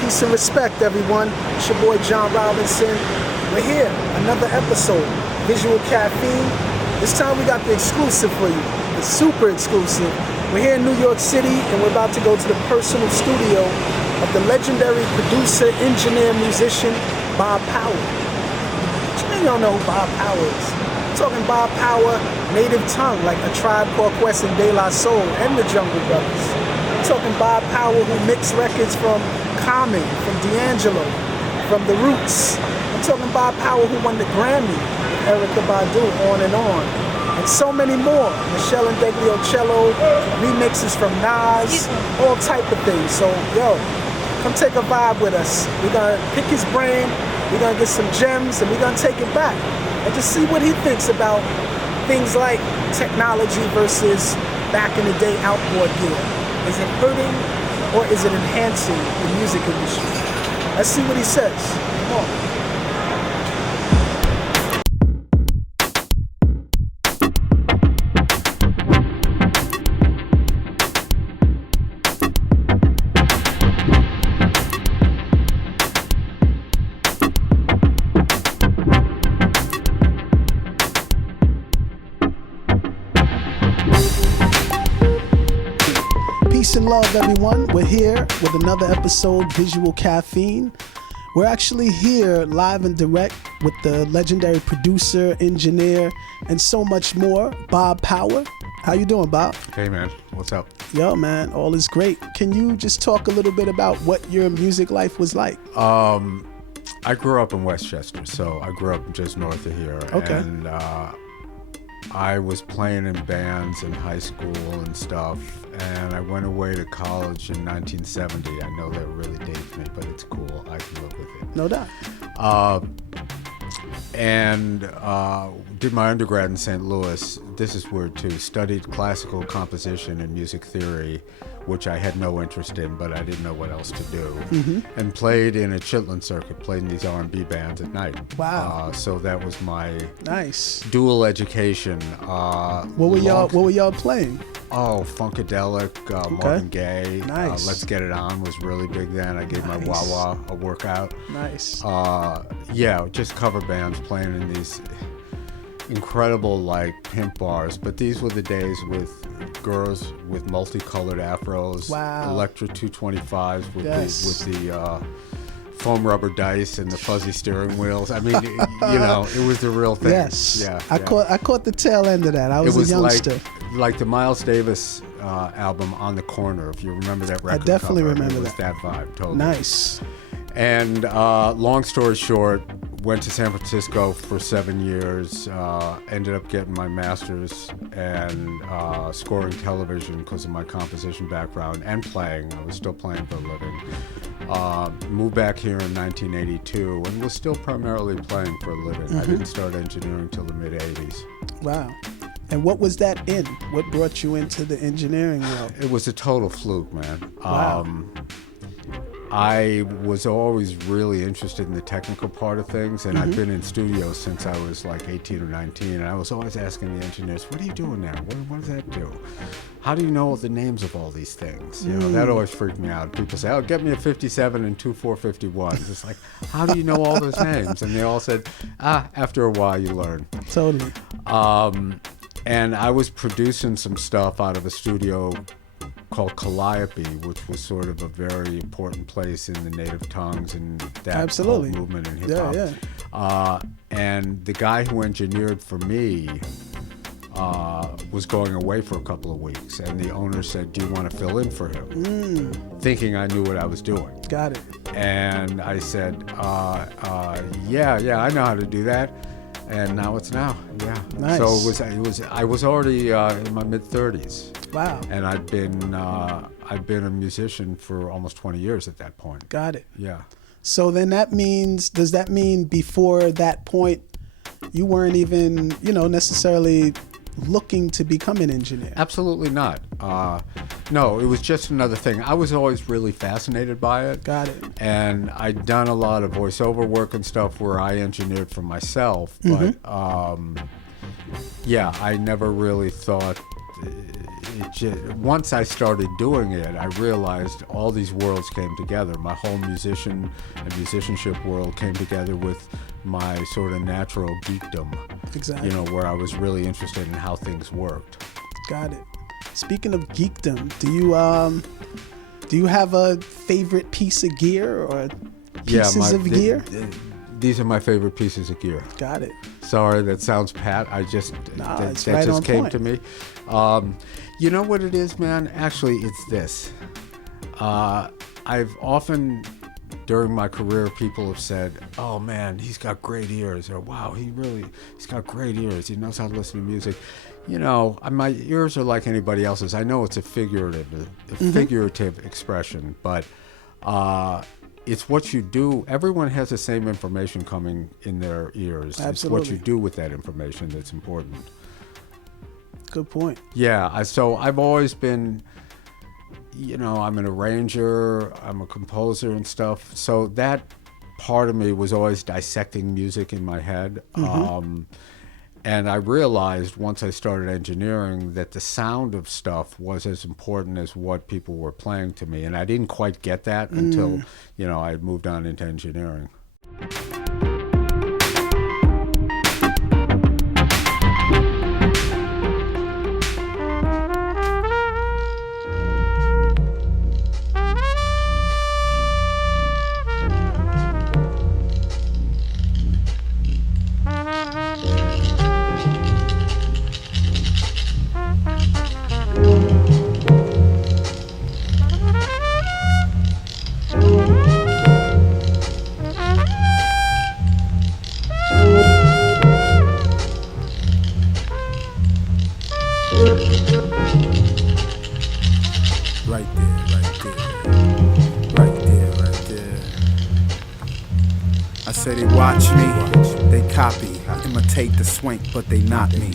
Peace and respect, everyone. It's your boy John Robinson. We're here, another episode, Visual Caffeine. This time we got the exclusive for you, the super exclusive. We're here in New York City, and we're about to go to the personal studio of the legendary producer, engineer, musician, Bob Power. What you mean you don't know who Bob Power is? I'm talking Bob Power, Native Tongue, like A Tribe Called Quest and De La Soul, and the Jungle Brothers. I'm talking Bob Power, who mixed records from Common, from D'Angelo, from The Roots. I'm talking Bob Power, who won the Grammy with Erykah Badu, on and on. And so many more. Michelle and Degliocello, remixes from Nas, all type of things. So, yo, come take a vibe with us. We're going to pick his brain, we're going to get some gems, and we're going to take it back. And just see what he thinks about things like technology versus back in the day outboard gear. Is it hurting or is it enhancing the music industry? Let's see what he says. Come on. Peace and love, everyone. We're here with another episode, Visual Caffeine. We're actually here live and direct with the legendary producer, engineer, and so much more, Bob Power. How you doing, Bob? Hey, man. What's up? Yo, man. All is great. Can you just talk a little bit about what your music life was like? I grew up in Westchester, so I grew up just north of here. Okay. And I was playing in bands in high school and stuff, and I went away to college in 1970. I know that really dates me, but it's cool. I can live with it. No doubt. And did my undergrad in St. Louis. This is weird too. Studied classical composition and music theory, which I had no interest in, but I didn't know what else to do. Mm-hmm. And played in a chitlin circuit, played in these R&B bands at night. Wow. So that was my Nice. dual education. What were y'all playing? Oh, Funkadelic, Marvin Gaye. Nice. Let's Get It On was really big then. I gave my wah-wah a workout. Nice. Yeah, just cover bands playing in these incredible like pimp bars. But these were the days with girls with multicolored afros. Wow. Electra 225s with Yes. the foam rubber dice and the fuzzy steering wheels. I mean, you know, it was the real thing. Yes. Yeah. I caught the tail end of that. I was a youngster. Like the Miles Davis album On the Corner, if you remember that record. I definitely cover. remember it was that vibe, totally. Nice. And long story short, went to San Francisco for 7 years, ended up getting my master's and scoring television because of my composition background and playing. I was still playing for a living. Moved back here in 1982 and was still primarily playing for a living. I didn't start engineering till the mid-'80s. Wow. And what was that in? What brought you into the engineering world? It was a total fluke, man. Wow. I was always really interested in the technical part of things, and I've been in studios since I was like 18 or 19, and I was always asking the engineers, what are you doing there? What does that do? How do you know the names of all these things? You know, that always freaked me out. People say, oh, get me a 57 and two 451s. It's like, how do you know all those names? And they all said, after a while you learn. Totally. And I was producing some stuff out of a studio called Calliope, which was sort of a very important place in the native tongues and that whole movement in hip hop. Yeah. And the guy who engineered for me was going away for a couple of weeks, and the owner said, do you want to fill in for him? Thinking I knew what I was doing. Got it. And I said, yeah, I know how to do that. and now it's now. Yeah. Nice. So I was already in my mid-30s. Wow. And I've been a musician for almost 20 years at that point. Got it. Yeah. So then does that mean before that point you weren't even, necessarily looking to become an engineer? Absolutely not. No, it was just another thing. I was always really fascinated by it. Got it. And I'd done a lot of voiceover work and stuff where I engineered for myself. But yeah, I never really thought. Once I started doing it, I realized all these worlds came together. My whole musician and musicianship world came together with my sort of natural geekdom. Exactly. Where I was really interested in how things worked. Got it. Speaking of geekdom, do you have a favorite piece of gear or pieces of gear? These are my favorite pieces of gear. Got it. Sorry, that sounds pat. That just came to me. You know what it is, man? Actually, it's this. I've often, during my career, people have said, "Oh man, he's got great ears," or "Wow, he's got great ears. He knows how to listen to music." My ears are like anybody else's. I know it's a figurative expression, but it's what you do. Everyone has the same information coming in their ears. Absolutely. It's what you do with that information that's important. Good point. Yeah, so I've always been, I'm an arranger, I'm a composer and stuff. So that part of me was always dissecting music in my head. And I realized once I started engineering that the sound of stuff was as important as what people were playing to me. And I didn't quite get that until, I had moved on into engineering. They watch me, they copy, imitate the swank, but they not me.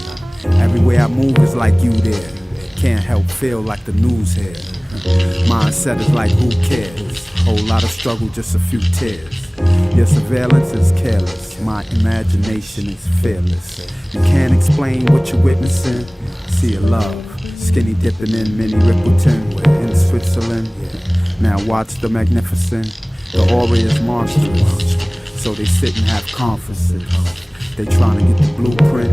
Everywhere I move is like you there. Can't help feel like the news here. Mindset is like who cares? Whole lot of struggle, just a few tears. Your surveillance is careless, my imagination is fearless. You can't explain what you're witnessing. See a love, skinny dipping in mini Rippleton in Switzerland. Now watch the magnificent, the aura is monstrous. So they sit and have conferences. They trying to get the blueprint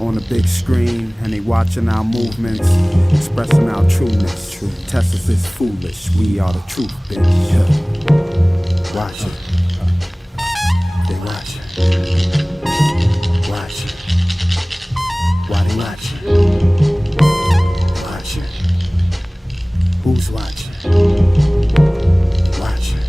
on the big screen, and they watching our movements, expressing our trueness. Test us is foolish, we are the truth, bitch. Watch it. They watch it. Watch it. Why they watch it? Watch it. Who's watching? Watch it.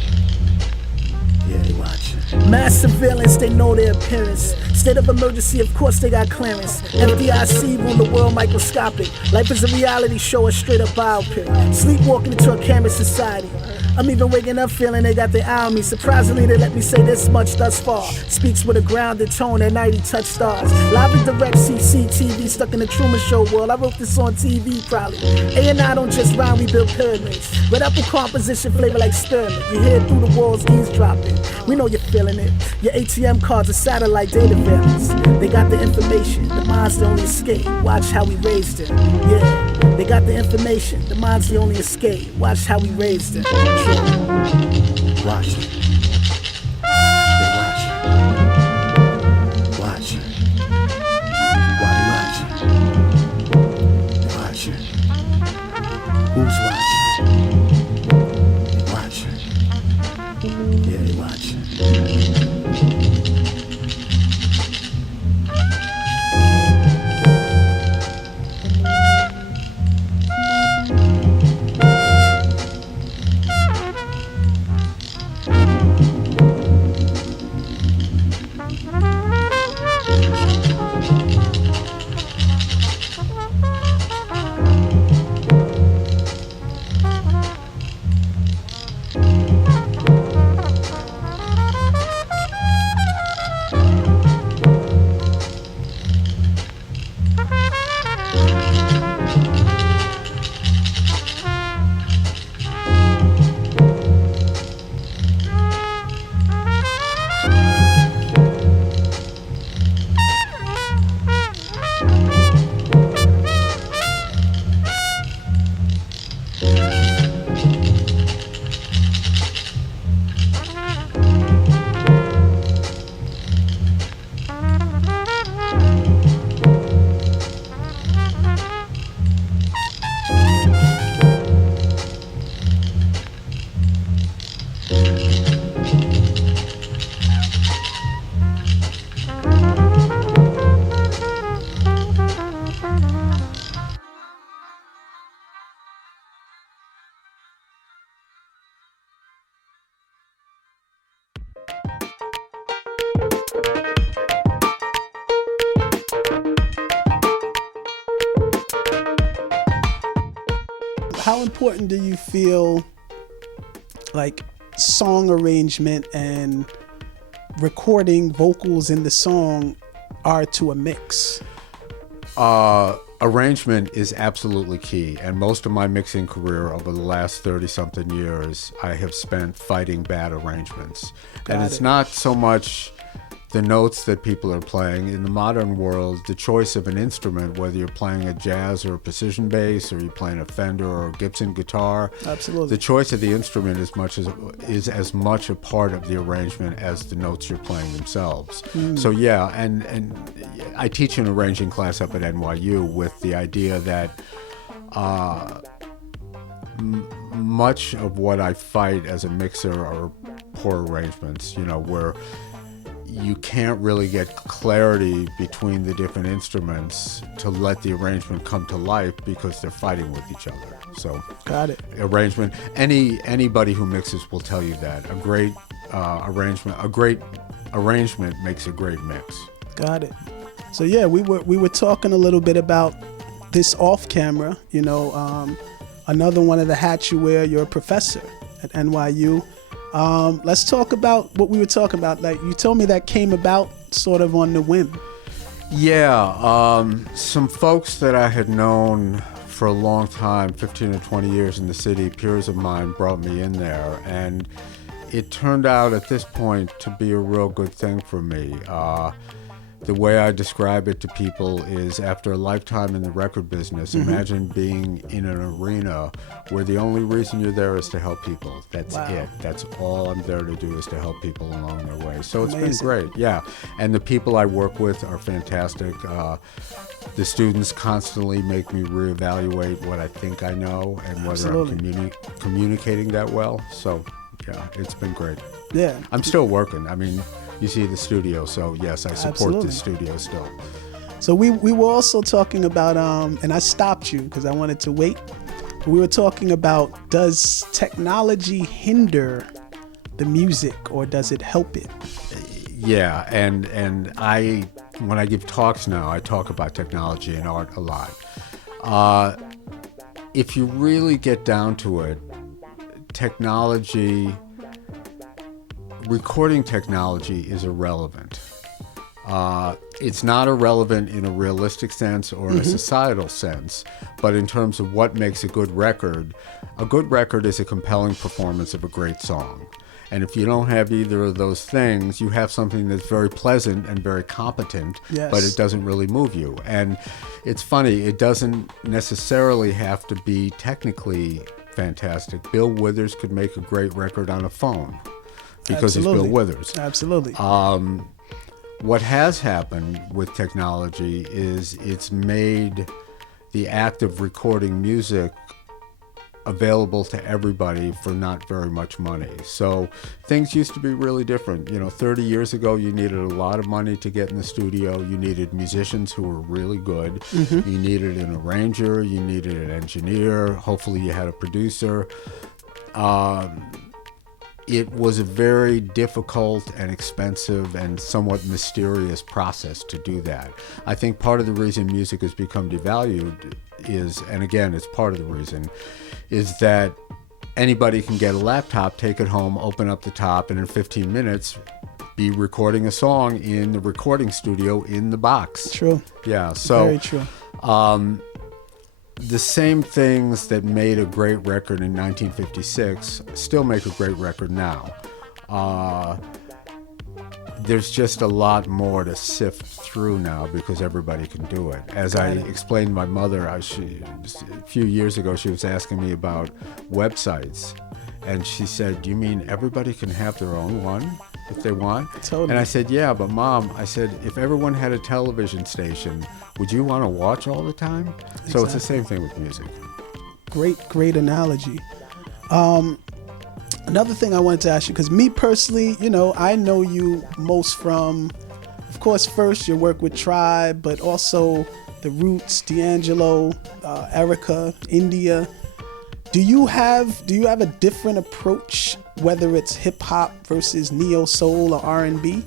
Yeah, they watch it. Mass surveillance, they know their appearance. State of emergency, of course they got clearance. FDIC rule the world microscopic. Life is a reality show, a straight up biopic. Sleepwalking into a camera society. I'm even waking up feeling they got their eye on me. Surprisingly, they let me say this much thus far. Speaks with a grounded tone, at night he touch stars. Live and direct CCTV, stuck in the Truman Show world. I wrote this on TV probably. A&I don't just rhyme, we build pyramids. Red apple composition, flavor like spearmint. You hear it through the walls, eavesdropping. We know you're feeling it. Your ATM cards are satellite data variants. They got the information, the mind's the only escape. Watch how we raised it. Yeah, they got the information, the mind's the only escape. Watch how we raised it. Watch it. They watch it. Watch it. Why they watch it? Watch it. Who's watching? Watch it. Yeah, they watch it. How important do you feel like song arrangement and recording vocals in the song are to a mix? Arrangement is absolutely key, and most of my mixing career over the last 30-something years, I have spent fighting bad arrangements. And it's not so much the notes that people are playing. In the modern world, the choice of an instrument, whether you're playing a jazz or a precision bass, or you're playing a Fender or a Gibson guitar, Absolutely. the choice of the instrument is as much a part of the arrangement as the notes you're playing themselves. So yeah, and I teach an arranging class up at NYU with the idea that much of what I fight as a mixer are poor arrangements, where you can't really get clarity between the different instruments to let the arrangement come to life because they're fighting with each other. So, Got it. Arrangement. Anybody who mixes will tell you that a great arrangement makes a great mix. Got it. So yeah, we were talking a little bit about this off camera. Another one of the hats you wear. You're a professor at NYU. Let's talk about what we were talking about. Like you told me that came about sort of on the whim. Yeah, some folks that I had known for a long time, 15 or 20 years in the city, peers of mine, brought me in there, and it turned out at this point to be a real good thing for me. The way I describe it to people is, after a lifetime in the record business, imagine being in an arena where the only reason you're there is to help people. That's it. That's all I'm there to do, is to help people along their way. So it's been great, yeah. And the people I work with are fantastic. The students constantly make me reevaluate what I think I know and whether I'm communicating that well. So yeah, it's been great. Yeah. I'm still working. I mean, you see the studio, so yes, I support the studio still. So we were also talking about, and I stopped you because I wanted to wait. But we were talking about, does technology hinder the music or does it help it? Yeah, and when I give talks now, I talk about technology and art a lot. If you really get down to it, recording technology is irrelevant. It's not irrelevant in a realistic sense or in a societal sense, but in terms of what makes a good record is a compelling performance of a great song. And if you don't have either of those things, you have something that's very pleasant and very competent, but it doesn't really move you. And it's funny, it doesn't necessarily have to be technically fantastic. Bill Withers could make a great record on a phone because he's Bill Withers. Absolutely. What has happened with technology is it's made the act of recording music available to everybody for not very much money. So things used to be really different. 30 years ago, you needed a lot of money to get in the studio. You needed musicians who were really good. You needed an arranger. You needed an engineer. Hopefully you had a producer. It was a very difficult and expensive and somewhat mysterious process to do that. I think part of the reason music has become devalued is, and again, it's part of the reason, is that anybody can get a laptop, take it home, open up the top, and in 15 minutes be recording a song in the recording studio in the box. True. Yeah, so very true. The same things that made a great record in 1956 still make a great record now. there's just a lot more to sift through now because everybody can do it. As I explained to my mother, a few years ago, she was asking me about websites. And she said, "Do you mean everybody can have their own one if they want?" Totally. And I said, "Yeah, but Mom," I said, "if everyone had a television station, would you want to watch all the time?" Exactly. So it's the same thing with music. Great analogy. Another thing I wanted to ask you, because me personally, I know you most from, of course, first your work with Tribe, but also The Roots, D'Angelo, Erica, India. Do you have a different approach, whether it's hip hop versus neo soul or R&B,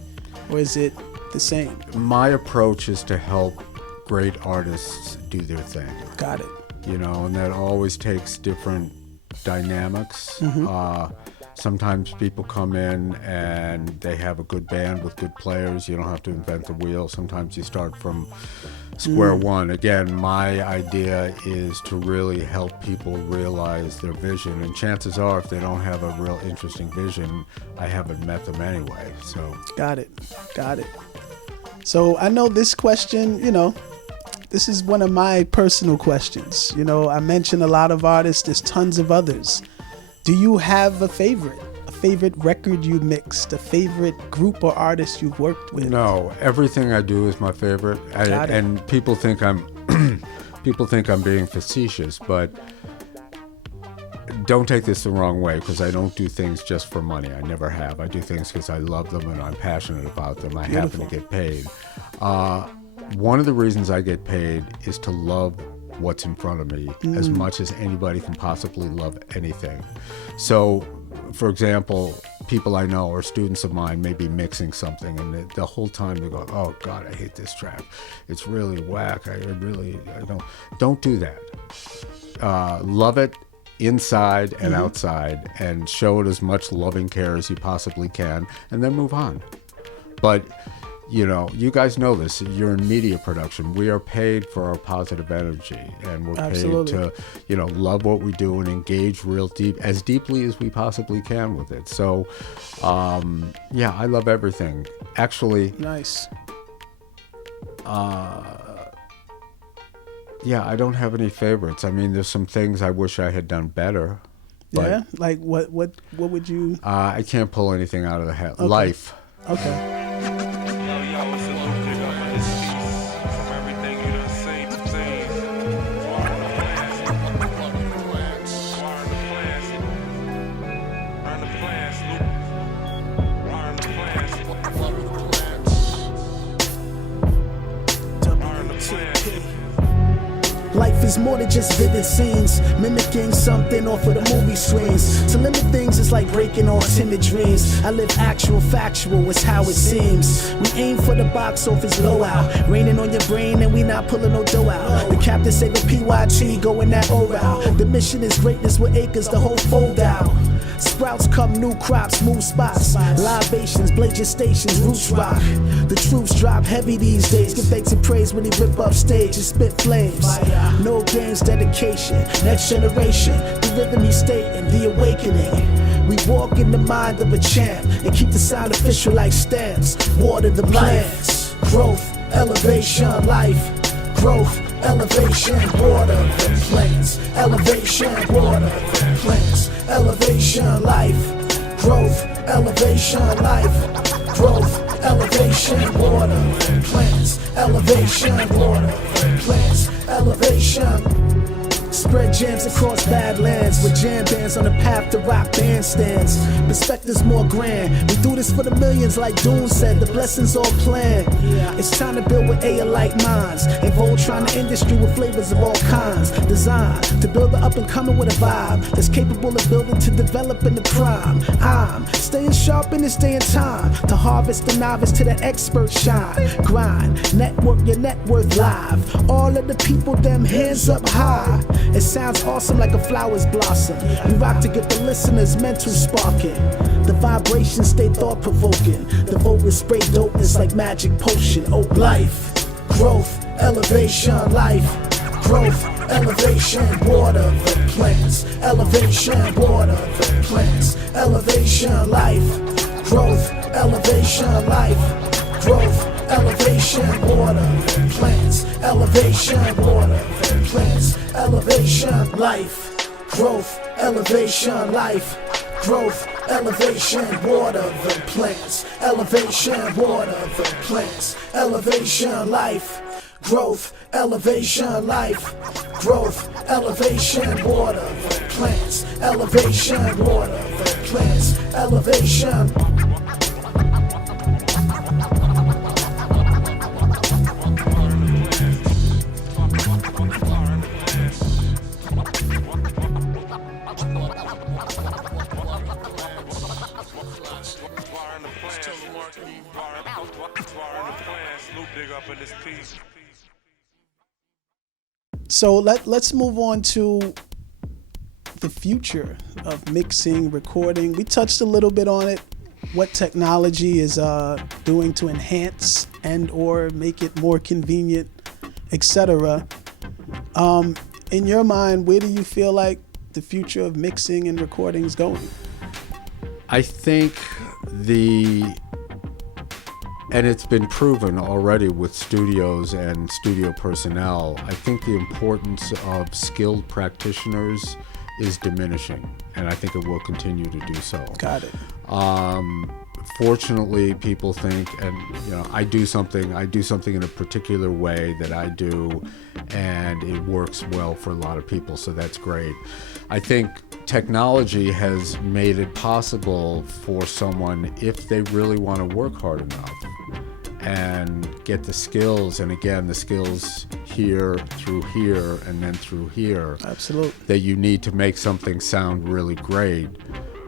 or is it the same? My approach is to help great artists do their thing. Got it. And that always takes different dynamics. Sometimes people come in and they have a good band with good players. You don't have to invent the wheel. Sometimes you start from square one. Again, my idea is to really help people realize their vision. And chances are, if they don't have a real interesting vision, I haven't met them anyway. So Got it. So I know this question, this is one of my personal questions. I mentioned a lot of artists. There's tons of others. Do you have a favorite record you mixed, a favorite group or artist you've worked with? No, everything I do is my favorite. And people think I'm being facetious, but don't take this the wrong way, because I don't do things just for money. I never have. I do things because I love them and I'm passionate about them. I happen to get paid. One of the reasons I get paid is to love what's in front of me as much as anybody can possibly love anything. So, for example, people I know or students of mine may be mixing something, and the whole time they go, "Oh God, I hate this track. It's really whack. I don't do that. Love it inside and outside, and show it as much loving care as you possibly can, and then move on." But you guys know this. You're in media production. We are paid for our positive energy, and we're paid to, love what we do and engage as deeply as we possibly can with it. So, I love everything. Actually, nice. I don't have any favorites. I mean, there's some things I wish I had done better. Yeah, like what would you? I can't pull anything out of the hat. Okay. Life. Okay. Life is more than just vivid scenes, mimicking something off of the movie screens. To limit things is like breaking all timid dreams. I live actual, factual, it's how it seems. We aim for the box office blowout, raining on your brain and we not pulling no dough out. The captain saving PYT, going that O route. The mission is greatness with acres, the whole fold out. Sprouts come, new crops, move spots. Libations, blaze your stations, roots rock. The troops drop heavy these days. Give thanks and praise when they rip up stage and spit flames. No games, dedication, next generation. The rhythm he state and the awakening. We walk in the mind of a champ and keep the sound official like stamps. Water the plants, growth, elevation, life. Growth, elevation, water the plants. Elevation, water the plants. Elevation, life. Growth, elevation, life. Growth, elevation, water the plants. Elevation, water the plants. Elevation. Spread jams across badlands with jam bands on the path to rock bandstands. Perspectives more grand. We do this for the millions, like Dune said. The blessings all planned. It's time to build with A-alike minds. And Voltron the industry with flavors of all kinds. Designed to build the up and coming with a vibe that's capable of building to develop in the prime. I'm staying sharp and staying time to harvest the novice to the expert shine. Grind, network your net worth live. All of the people, them hands up high. It sounds awesome like a flower's blossom. We rock to get the listeners' mental sparking. The vibrations stay thought-provoking. The vocals spray dopeness like magic potion. Oh, life, growth, elevation, life. Growth, elevation, water the plants. Elevation, water the plants. Elevation, life. growth, elevation, life, growth, elevation, water, plants, elevation, water, plants, elevation, life, growth, elevation, life, growth, elevation, water, the plants, elevation, water, the plants, elevation, life, growth, elevation, life, growth, elevation, water, the plants, elevation, water, the plants, elevation. So let's move on to the future of mixing, recording. We touched a little bit on it, what technology is doing to enhance and or make it more convenient, etc. In your mind, where do you feel like the future of mixing and recording is going? I think and it's been proven already with studios and studio personnel, I think the importance of skilled practitioners is diminishing, and I think it will continue to do so. Got it. Fortunately, people think, and I do something in a particular way that I do, and it works well for a lot of people, so that's great. I think technology has made it possible for someone, if they really want to work hard enough and get the skills, and again, the skills here, through here, and then through here. Absolutely. That you need to make something sound really great.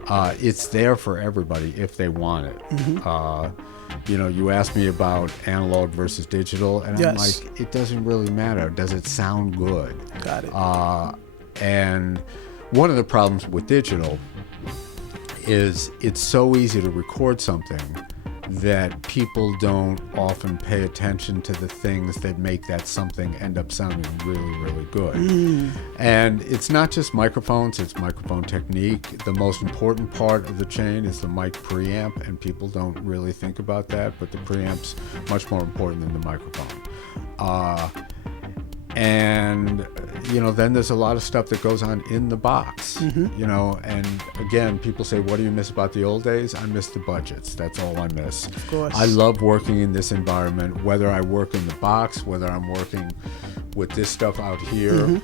It's there for everybody if they want it. Mm-hmm. You asked me about analog versus digital, and yes. I'm like, it doesn't really matter. Does it sound good? Got it. And one of the problems with digital is it's so easy to record something that people don't often pay attention to the things that make that something end up sounding really, really good. And it's not just microphones, it's microphone technique. The most important part of the chain is the mic preamp, and people don't really think about that, but the preamp's much more important than the microphone. And then there's a lot of stuff that goes on in the box, and again, people say, what do you miss about the old days? I miss the budgets. That's all I miss. Of course. I love working in this environment, whether I work in the box, whether I'm working with this stuff out here,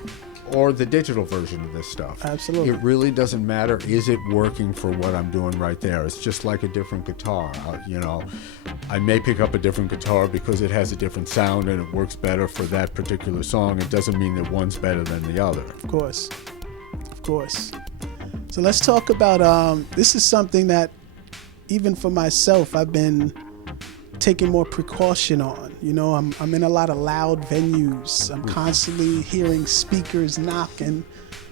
or the digital version of this stuff. Absolutely. It really doesn't matter. Is it working for what I'm doing right there? It's just like a different guitar. I may pick up a different guitar because it has a different sound and it works better for that particular song. It doesn't mean that one's better than the other. Of course. So let's talk about, this is something that even for myself, I've been taking more precaution on. I'm in a lot of loud venues. I'm constantly hearing speakers knock, and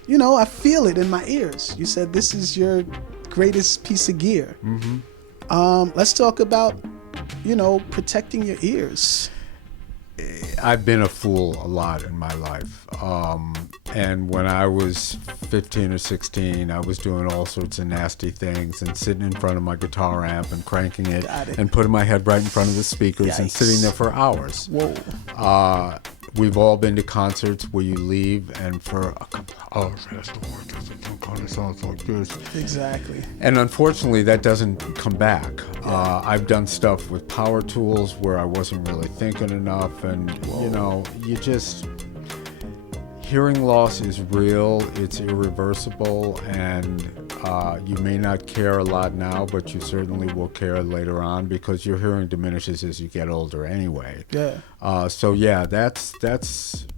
I feel it in my ears. You said this is your greatest piece of gear. Let's talk about protecting your ears. I've been a fool a lot in my life. And when I was 15 or 16, I was doing all sorts of nasty things and sitting in front of my guitar amp and cranking it and putting my head right in front of the speakers and sitting there for hours. Whoa. We've all been to concerts where you leave and for a couple of hours afterwards, it kind of sounds like this. Exactly. And unfortunately, that doesn't come back. I've done stuff with power tools where I wasn't really thinking enough, and hearing loss is real, it's irreversible, and you may not care a lot now, but you certainly will care later on because your hearing diminishes as you get older anyway. That's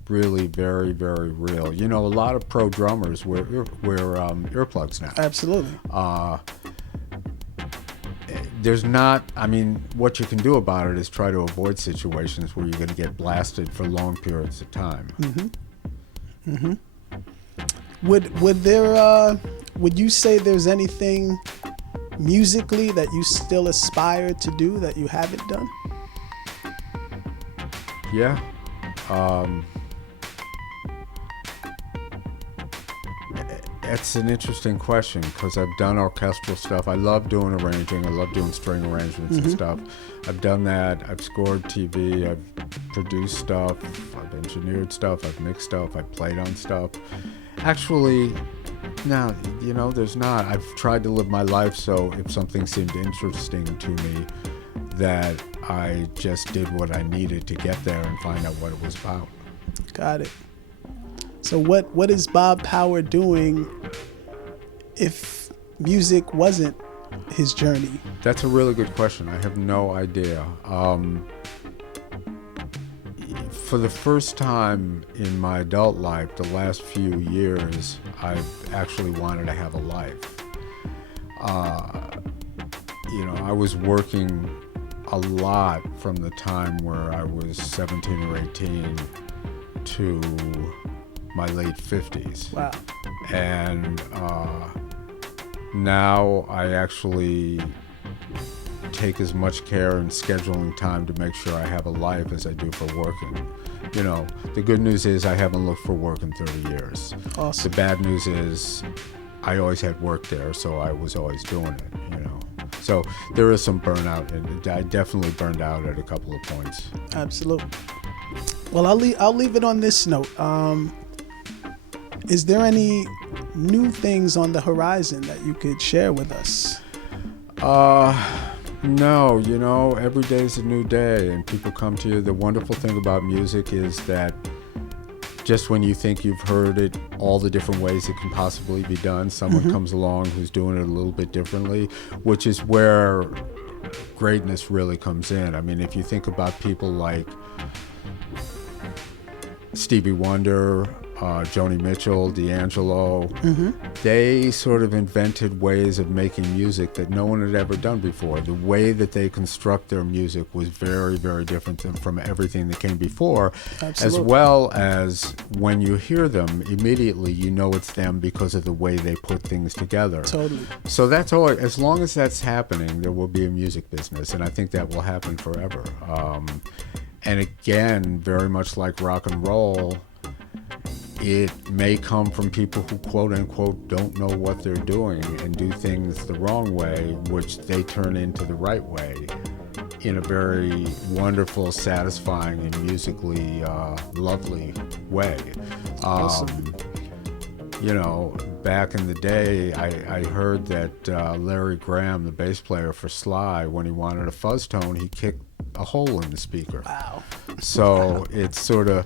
really very, very real. A lot of pro drummers wear earplugs now. Absolutely. What you can do about it is try to avoid situations where you're going to get blasted for long periods of time. Would you say there's anything musically that you still aspire to do that you haven't done? Yeah. It's an interesting question because I've done orchestral stuff. I love doing arranging. I love doing string arrangements and stuff. I've done that. I've scored TV. I've produced stuff. I've engineered stuff. I've mixed stuff. I've played on stuff. Actually, no, there's not. I've tried to live my life so if something seemed interesting to me, that I just did what I needed to get there and find out what it was about. Got it. So what is Bob Power doing if music wasn't his journey? That's a really good question. I have no idea. For the first time in my adult life, the last few years, I've actually wanted to have a life. I was working a lot from the time where I was 17 or 18 to my late 50s. Wow. And now I actually take as much care in scheduling time to make sure I have a life as I do for working. The good news is I haven't looked for work in 30 years. Awesome. The bad news is I always had work there, so I was always doing it, So there is some burnout, and I definitely burned out at a couple of points. Absolutely. Well, I'll leave it on this note. Is there any new things on the horizon that you could share with us? No, every day's a new day and people come to you. The wonderful thing about music is that just when you think you've heard it all the different ways it can possibly be done, someone comes along who's doing it a little bit differently, which is where greatness really comes in. I mean, if you think about people like Stevie Wonder, Joni Mitchell, D'Angelo, they sort of invented ways of making music that no one had ever done before. The way that they construct their music was very, very different from everything that came before. Absolutely. As well as when you hear them, immediately you know it's them because of the way they put things together. Totally. So that's all. As long as that's happening, there will be a music business, and I think that will happen forever. And again, very much like rock and roll, it may come from people who quote unquote don't know what they're doing and do things the wrong way, which they turn into the right way in a very wonderful, satisfying, and musically lovely way. Awesome. Back in the day, I heard that Larry Graham, the bass player for Sly, when he wanted a fuzz tone, he kicked a hole in the speaker. Wow. So it's sort of,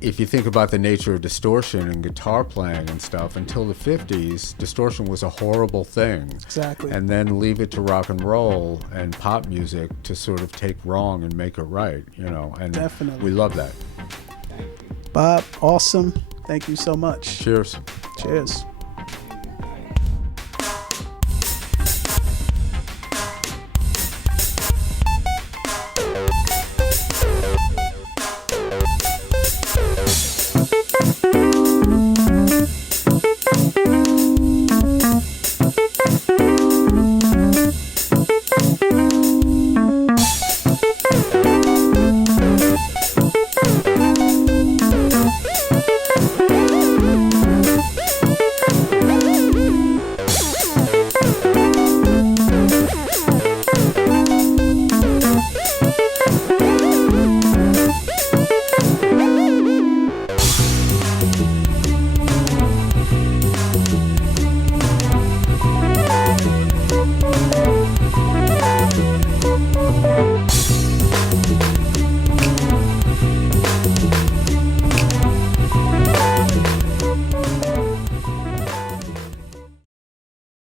if you think about the nature of distortion and guitar playing and stuff, until the 50s, distortion was a horrible thing. Exactly. And then leave it to rock and roll and pop music to sort of take wrong and make it right, and Definitely. we love that. Bob, awesome. Thank you so much. Cheers. Cheers.